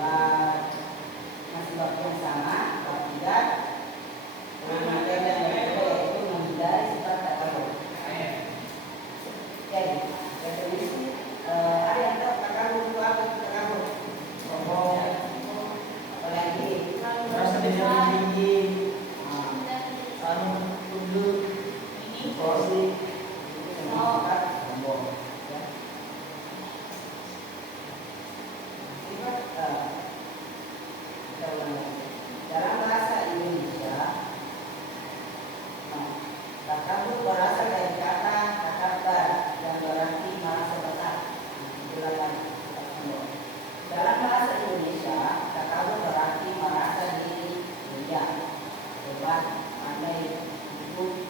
masih waktu yang sama, waktu tidak materi dan metode yaitu menghindari sifat takabur. Jadi definisi ada yang tahu takabur itu apa? Takabur sombong, apalagi merasa diri tinggi, tunduk, porsi, itu semua sifat sombong. Dalam bahasa Indonesia, takabur berasal dari kata takabbar yang berarti merasa besar. Dalam bahasa Indonesia, takabur berarti merasa diri mulia, hebat, pandai, cukup,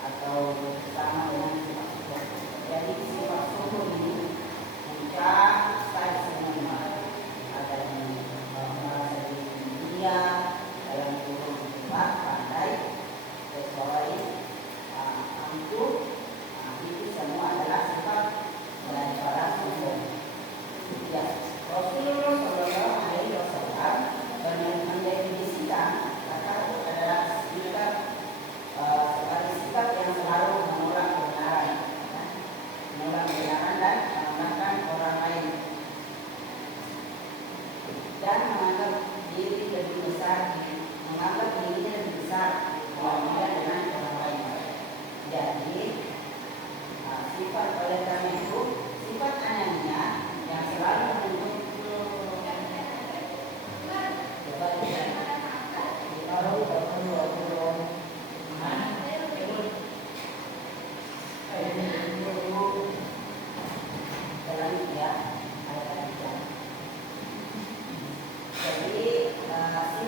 atau sama dengan sifat sombong. Jadi sifat sombong ini puncak style semua. Ada yang merasa diri mulia, dalam kurung hebat, pandai, sesuai, angkuh, itu semua adalah sifat dari para sombong. Ya, Rasulullah Shallallahu Alaihi Wasallam mendefinisikan takabur adalah sifat sebagai sifat yang selalu menolak kebenaran, dan merendahkan orang lain, dan menganggap dirinya lebih besar dibandingkan dengan orang lain. Jadi sifat oleh karena itu sifat anehnya yang selalu menuntut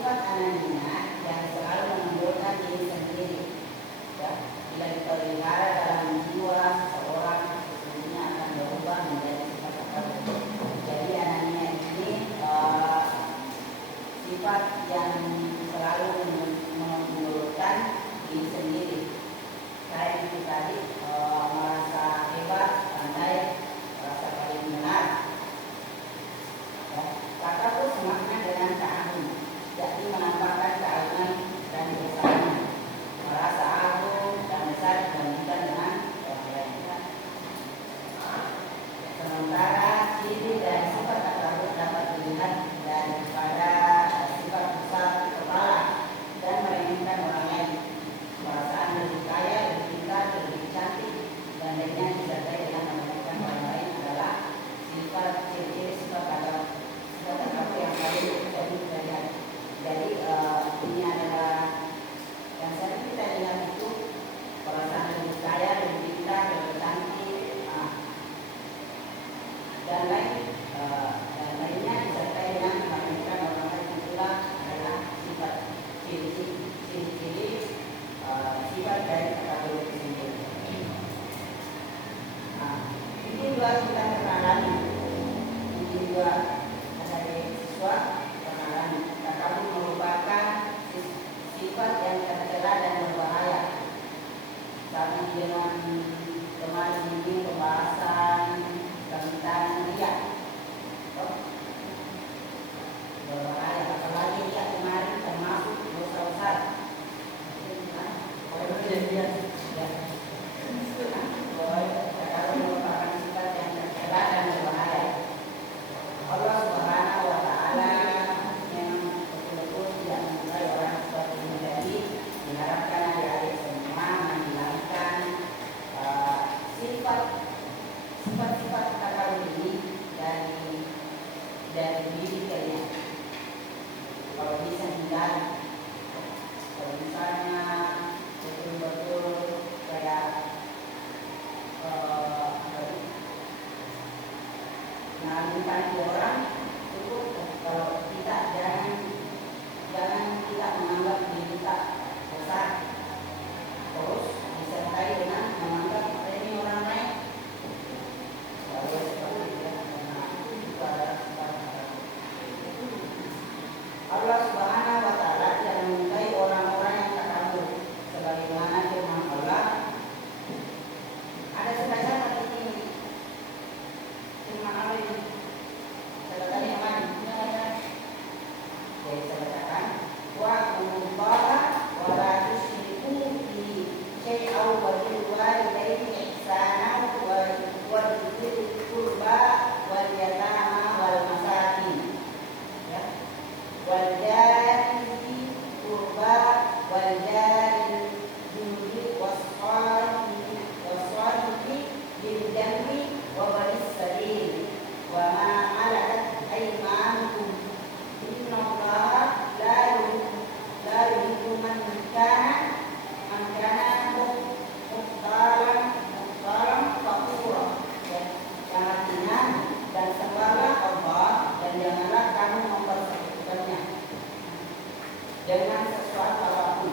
sifat anehnya yang selalu menunjukkan diri sendiri, ya, bila dipelihara dalam jiwa seseorang sesungguhnya akan berubah menjadi sifat takabur. Jadi anehnya ini sifat yang selalu menunjukkan diri sendiri. Kayak itu tadi, merasa hebat, pandai, merasa paling benar. Ya, takabur semakna dengan ta'agung, jadi menampakkan keagungan dan kebesaran, merasa agung dan besar dibandingkan dengan orang lain. Sementara ciri dan sifat takabur dapat dilihat daripada sifat besar kepala dan meremehkan orang lain, perasaan lebih kaya, lebih pintar, lebih cantik, dan lainnya disertai dengan meremehkan orang lain adalah sifat ciri-ciri sifat takabur yang selalu terlihat. Jadi ini adalah yang sering kita lihat itu perasaan lebih kaya, lebih pintar, lebih cantik, dan lainnya disertai dengan meremehkan orang lain. Itulah adalah sifat ciri-ciri sifat dari takabur itu sendiri. Ini juga kita kenalani, ini juga ada dari siswa kenalani. Takabur merupakan sifat yang tercela dan berbahaya. Sama dengan kemarin ini pembahasan tentang riya, berbahaya. Apalagi riya kemarin termasuk dosa besar. Takabur merupakan sifat yang tercela dan berbahaya. Allah Subhanahu wa Ta'ala memang betul-betul tidak menyukai orang seperti ini. Jadi diharapkan adik-adik semua menghilangkan sifat-sifat takabur ini dari diri kalian. Kalau bisa hindari. Kalau misalnya betul-betul kayak mengalihkan ke orang, cukup. Kalau tidak, jangan kita menganggap diri kita besar, terus disertai dengan menganggap ini orang lain. Kalau seperti itu, karena itu juga Allah Subhanahu wa Ta'ala yang menyukai orang-orang yang takabur, sebagaimana firman Allah. Ada sebagian firman Allah ini. Tadi yang mana? wal jari dzil qurba wal jari junubi waswalihi bil jambi wa balis sabil wa ma malakat aymanukum innallaha la yuhibbu man kana mukhtalan fakhura. Yang artinya, dan sembahlah Allah dan janganlah kamu mempersekutukannya dengan sesuatu apapun,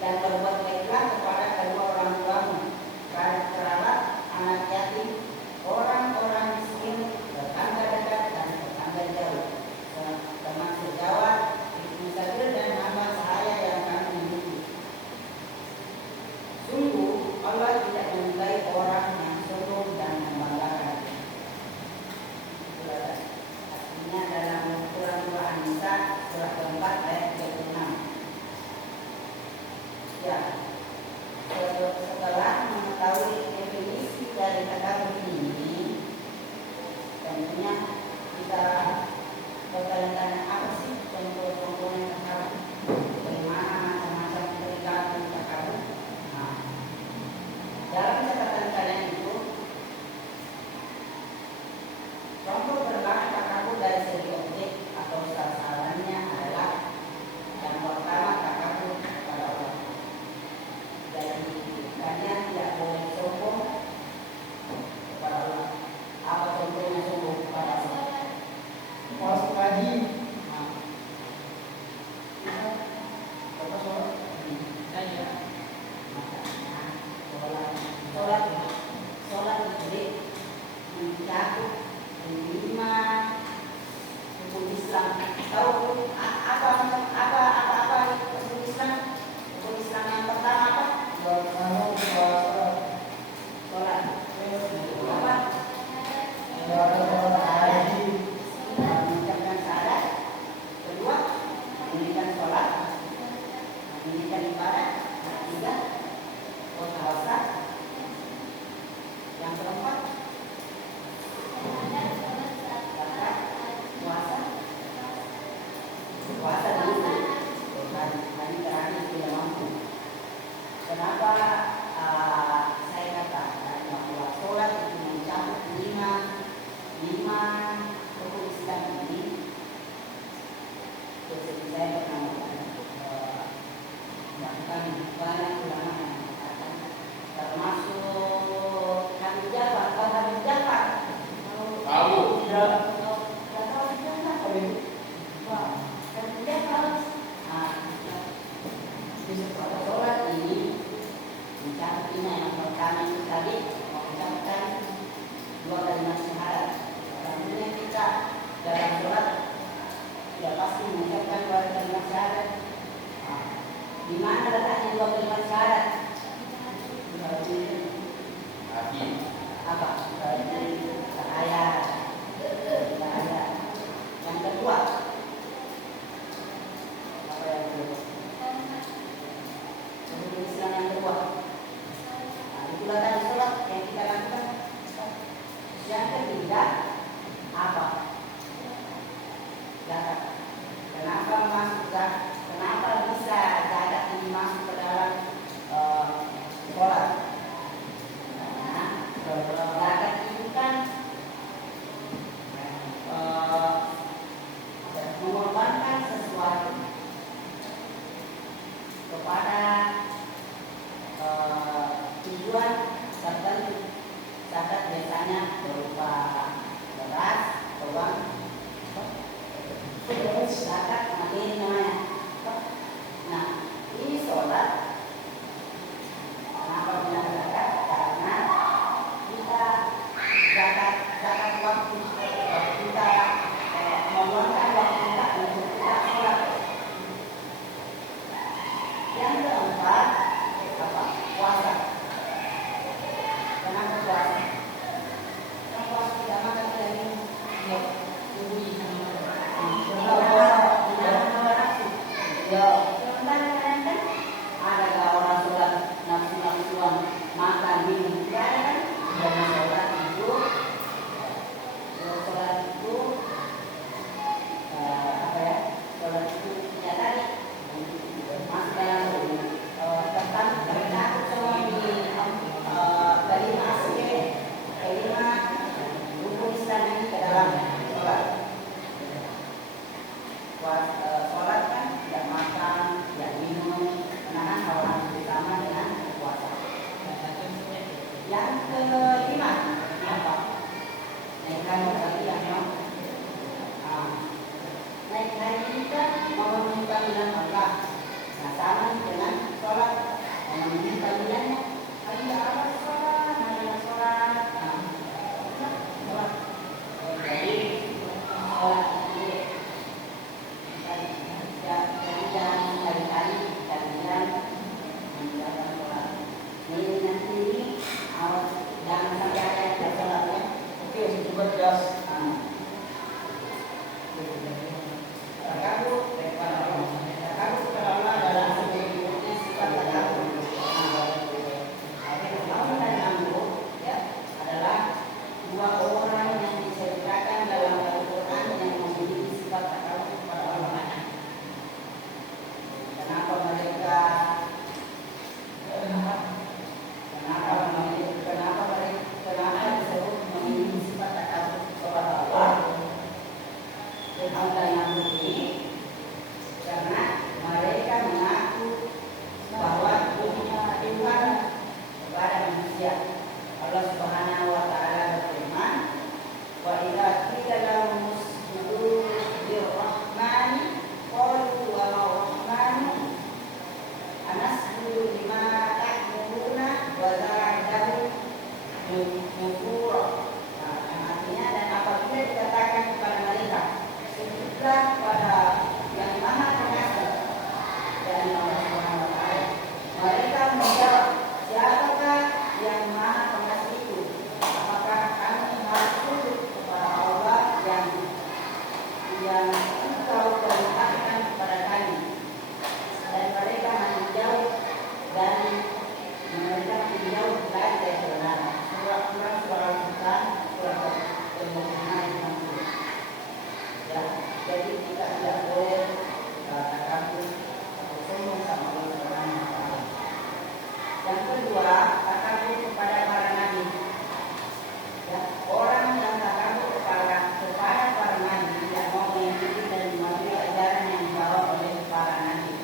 dan berbuat baiklah kepada kedua orang tuamu, kerabat, anak yatim, orang-orang miskin, tetangga dekat dan tetangga jauh, teman sejawat, musafir dan hamba sahaya yang kami miliki. Sungguh Allah tidak menyukai orang yang sombong dan membanggakan. Artinya dalam Surah An-Nisa surat keempat ayat 36. Ya, setelah mengetahui definisi dari kata ini, tentunya kita bertanya-tanya apa sih komponen takarub, bagaimana macam-macam perilaku takarub. Nah, dalam catatan kalian itu, contoh berbahan takarub dari segi objek atau sasarannya adalah yang pertama takarub kepada Allah. Jadi kalian tidak boleh sombong kepada Allah. Apa contohnya sombong kepada Allah? Masuk haji. Sholat jadi mencakup 5 rukun Islam. Tahu apa rukun Islam? Rukun Islam yang pertama apa? Sholat. Apa? Mengucapkan syahadat. Kedua, mendirikan sholat, mendirikan ibadah. Ketiga, puasa. Yang keempat, zakat, puasa dulu. Hari terakhir tidak mampu. Kenapa saya katakan bahwa sholat itu mencakup 5 rukun Islam ini? Seperti saya pernah melakukan banyak ulama yang mengatakan, termasuk Habib Jafar. Tahu Habib Jafar? Tahu. Tidak. Habib Jafar. Sholat ini mencakup yang pertama itu tadi mengucapkan 2 kalimat syahadat. Karena kita dalam sholat tidak pasti mengucapkan 2 kalimat syahadat. Di mana letaknya 2 kalimat syahadat? Hati. Apa? Cahaya. Yang kedua, apa yang kedua? Rukun Islam yang kedua. Itulah tadi sholat yang kita lakukan. Yang ketiga, apa? Zakat. Kenapa masuk zakat? Kenapa bisa zakat ini masuk ke dalam sholat? Karena zakat itu kan mengorbankan sesuatu kepada tujuan tertentu. Zakat biasanya berupa beras, uang. Zakat materi namanya. Nah, ini sholat. Kenapa bilang zakat? Karena kita zakat waktu kita mengeluarkan waktu kita untuk kita sholat. Yang keempat, apa? Puasa. Kenapa puasa? Karena puasa tidak makan tidak minum. Tubuh sholat kan tidak makan, tidak minum, menahan hawa nafsu sama dengan puasa. Yang kelima apa? Naikkan lagi ya, naik haji ini kan memenuhi panggilan Allah. Nah, sama dengan sholat memenuhi panggilannya. Hayya 'alas sholat, hayya sholat. Sholat. Jadi sholat itu jangan kali-kali kalian menjalankan sholat. Ini nanti awas jangan sampai ada sholatnya. Oke, coba gas. Takabur kepada Allah adalah sebagai sifat takabur. Fir'aun dan Namrud adalah dua orang yang diceritakan dalam Al-Quran yang memiliki sifat takabur kepada Allah. Kenapa mereka disebut memiliki sifat takabur kepada Allah? Fir'aun dan Namrud ini karena mereka mengaku bahwa punya Tuhan kepada manusia. Allah Subhanahu wa taala berfirman, "Wa idza qila lahum usjudu lirrahmani qalu wa rahmanu anasjudu lima ta'muruna wa za'adahu nufura." Nah, yang artinya dan apabila dikatakan kepada mereka sujudlah pada yang Maha Pengasih dari Allah Subhanahu wa taala, mereka menjawab, siapakah yang Maha Pengasih itu? Apakah kami harus sujud kepada Allah yang engkau perintahkan kepada kami? Dan mereka menjauh dari kebenaran. Surah Al-Quran surah ke-5 ya, jadi kita tidak boleh takabur atau sombong sama Allah Subhanahu wa taala. Yang kedua, takabur kepada para nabi. Ya, orang yang takabur kepada para nabi tidak mau mengikuti dan mematuhi ajaran yang dibawa oleh para nabi.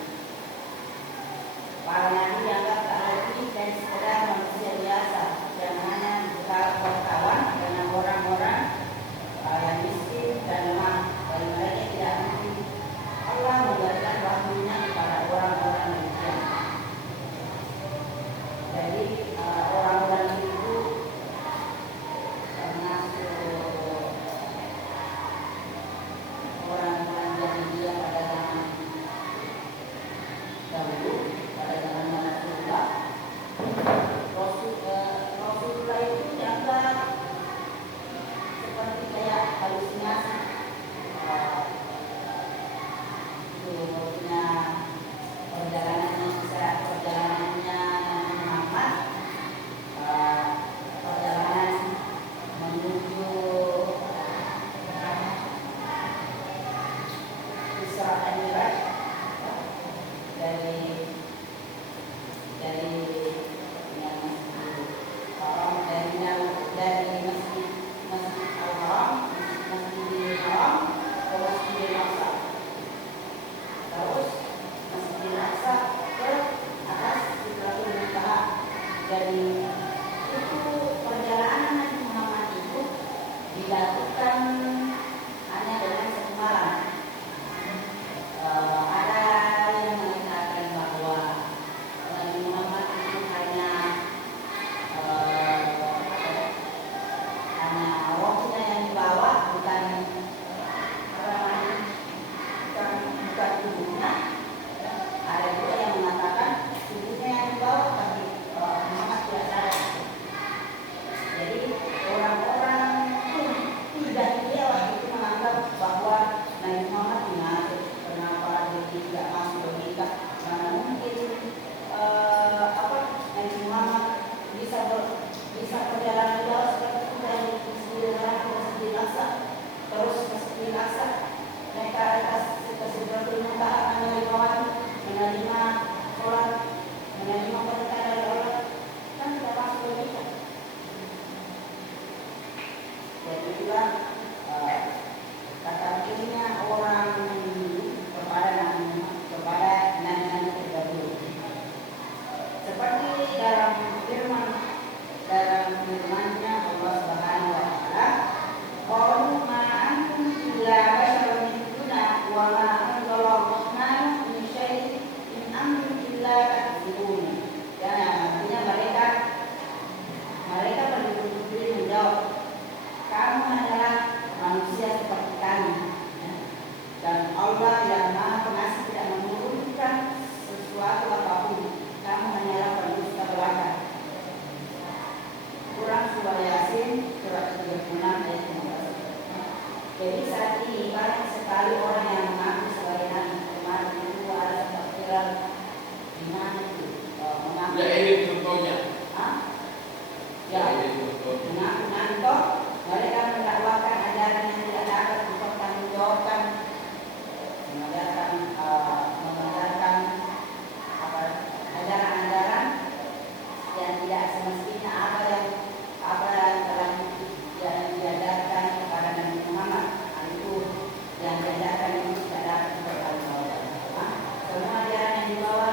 Para nabi dianggap tak lebih dan sekedar manusia biasa yang hanya berkawan dengan orang-orang yang miskin dan lemah. Dan mereka tidak mungkin Allah memberikan wahyu-Nya kepada orang-orang demikian. Jadi orang-orang itu termasuk orang-orang jahiliyah pada zaman dahulu, pada zaman Rasulullah. Rasulullah itu dianggap seperti kayak halusinasi. Punya perjalanannya Muhammad, perjalanan menuju Isra dan Mi'raj dari Masjid Al-Haram, Masjidil Haram ke Masjidil Aqsa. Terus Masjidil Aqsa ke atas Sidratul Muntaha. Jadi itu perjalanan Nabi Muhammad itu dilakukan hanya dengan satu malam. Ada yang mengatakan bahwa Allah yang Maha Pengasih tidak menurunkan sesuatu apapun. Kamu hanyalah pendusta belaka. Quran Surah Yasin surat 36 ayat 15. Jadi saat ini banyak sekali orang yang mengaku sebagai nabi. Kemarin itu ada tafsiran di mana itu mengaku. Ya ini contohnya. Hah? Ya Ya, ini contohnya. mengaku ngantor. Mereka mendakwakan ajaran yang tidak dapat dipertanggungjawabkan, mengajarkan ajaran-ajaran yang tidak semestinya apa yang telah diajarkan kepada Nabi Muhammad. Itu yang diajarkan itu tidak dapat dipertanggungjawabkan. Semua ajaran yang dibawa